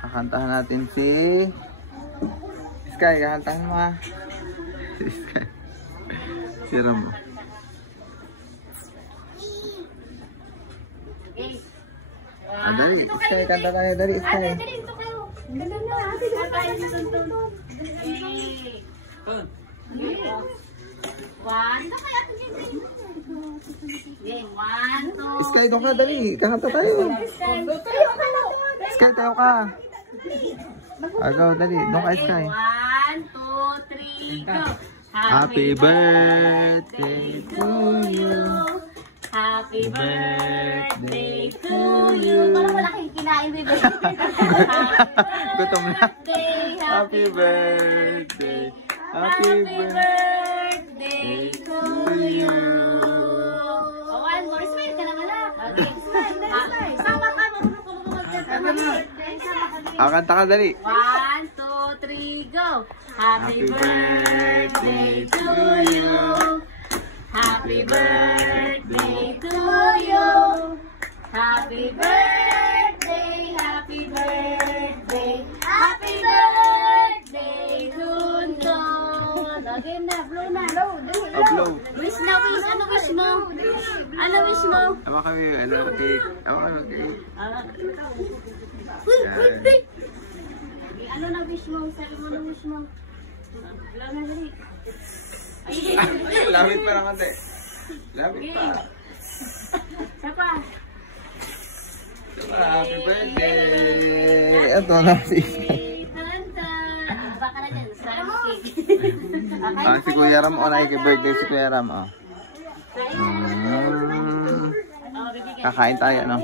Kakantahan natin si Sky. Kakantahan mo ha. Si Sky. Si Ram. Dali. Sky, kanta tayo. Dali, Sky. Dali, ito kayo. Dali na. Katayin na tuntun. One. Ito kaya ito dyan. Game. One, two. Sky, doon ka. Dali. Kakanta tayo. Sky, tayo ka. Agaw, dali. Doon ka, Sky. One, two, three, go. Happy birthday to you. Happy birthday to you. Parang malaking kinain, bebe. Gutom na. Happy birthday. Happy birthday to you. Oh, one more. Smile ka naman lang. Okay, smile. Smile. Sama ka. Kanta ka, dali. One, two, three, go. Happy birthday to you. Happy birthday to you. Happy birthday, happy birthday, happy birthday, Tuntun. Again na, blow na. Upload. Wish na, wish. Ano wish mo? Ano wish mo? Ama kami, ano, cake. Ama kami, cake. Ano na wish mo? Sabi mo na wish mo. Blow na, dali. Lamit pa naman, te. Lamit pa. Sapa. Happy birthday! Ito na si Baka na dyan. Sa si Kuya Ram. O, nakikibirthday si Kuya Ram. Kakain tayo, no?